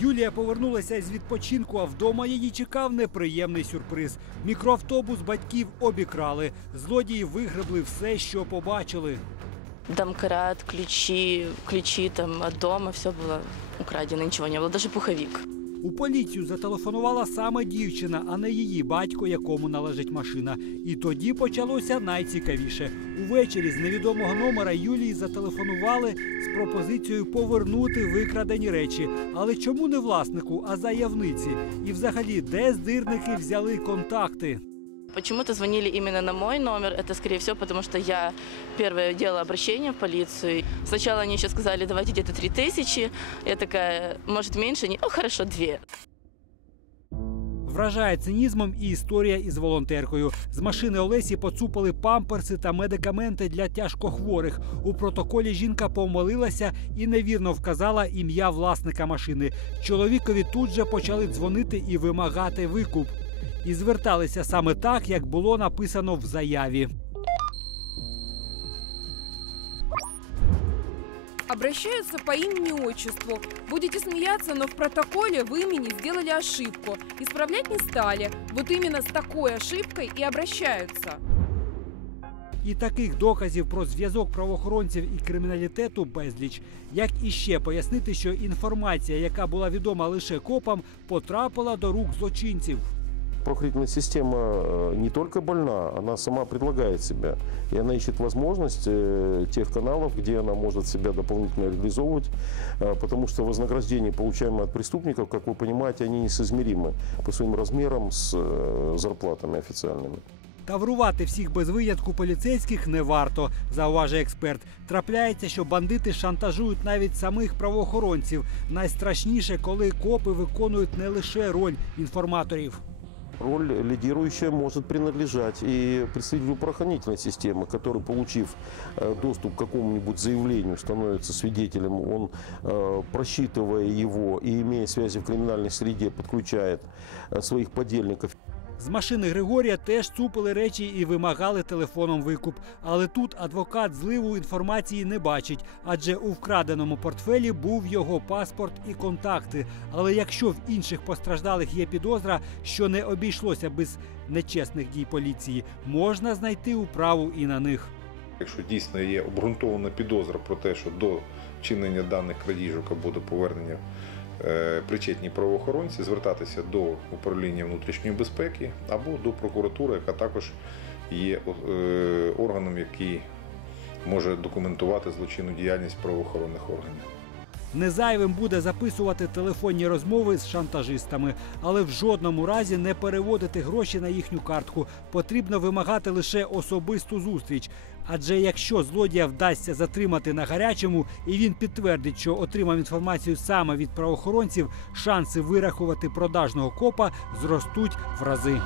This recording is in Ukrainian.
Юлія повернулася з відпочинку, а вдома її чекав неприємний сюрприз. Мікроавтобус батьків обікрали. Злодії вигребли все, що побачили. Домкрат, ключі, ключі там от дома, все було украдено, нічого не було, даже пуховик. У поліцію зателефонувала саме дівчина, а не її батько, якому належить машина. І тоді почалося найцікавіше. Увечері з невідомого номера Юлії зателефонували з пропозицією повернути викрадені речі. Але чому не власнику, а заявниці? І взагалі, де здирники взяли контакти? Почему-то звонили именно на мой номер. Это, скорее всего, потому что я первое делала обращение в полицию. Сначала они еще сказали, давайте где-то три тысячи. Я такая, может, меньше? Не, ну, хорошо, две. Вражає цинізмом і історія із волонтеркою. З машини Олесі поцупили памперси та медикаменти для тяжкохворих. У протоколі жінка помилилася і невірно вказала ім'я власника машини. Чоловікові тут же почали дзвонити і вимагати викуп. І зверталися саме так, як було написано в заяві. Обращаются по имени и отчеству. Будете смеяться, но в протоколе в имени сделали ошибку. Исправлять не стали. Вот именно с такой ошибкой и обращаются. І таких доказів про зв'язок правоохоронців і криміналітету безліч. Як іще пояснити, що інформація, яка була відома лише копам, потрапила до рук злочинців Правоохранительная система э, не только больна, она сама предлагает себя. И она ищет возможность э, тех каналов, где она может себя дополнительно реализовывать, э, потому что вознаграждения, получаемые от преступников, как вы понимаете, они несоизмеримы по своим размерам с э, зарплатами официальными. Таврувати всіх без винятку поліцейських не варто, зауважує експерт. Трапляється, що бандити шантажують навіть самих правоохоронців. Найстрашніше, коли копи виконують не лише роль інформаторів. Роль лидирующая может принадлежать и представителю правоохранительной системы, который, получив э, доступ к какому-нибудь заявлению, становится свидетелем, он, э, просчитывая его и имея связи в криминальной среде, подключает э, своих подельников З машини Григорія теж цупили речі і вимагали телефоном викуп. Але тут адвокат зливу інформації не бачить, адже у вкраденому портфелі був його паспорт і контакти. Але якщо в інших постраждалих є підозра, що не обійшлося без нечесних дій поліції, можна знайти управу і на них. Якщо дійсно є обґрунтована підозра про те, що до вчинення даних крадіжок або до повернення причетні правоохоронці, звертатися до управління внутрішньої безпеки або до прокуратури, яка також є е, органом, який може документувати злочинну діяльність правоохоронних органів. Незайвим буде записувати телефонні розмови з шантажистами, але в жодному разі не переводити гроші на їхню картку. Потрібно вимагати лише особисту зустріч. Адже якщо злодія вдасться затримати на гарячому, і він підтвердить, що отримав інформацію саме від правоохоронців, шанси вирахувати продажного копа зростуть в рази.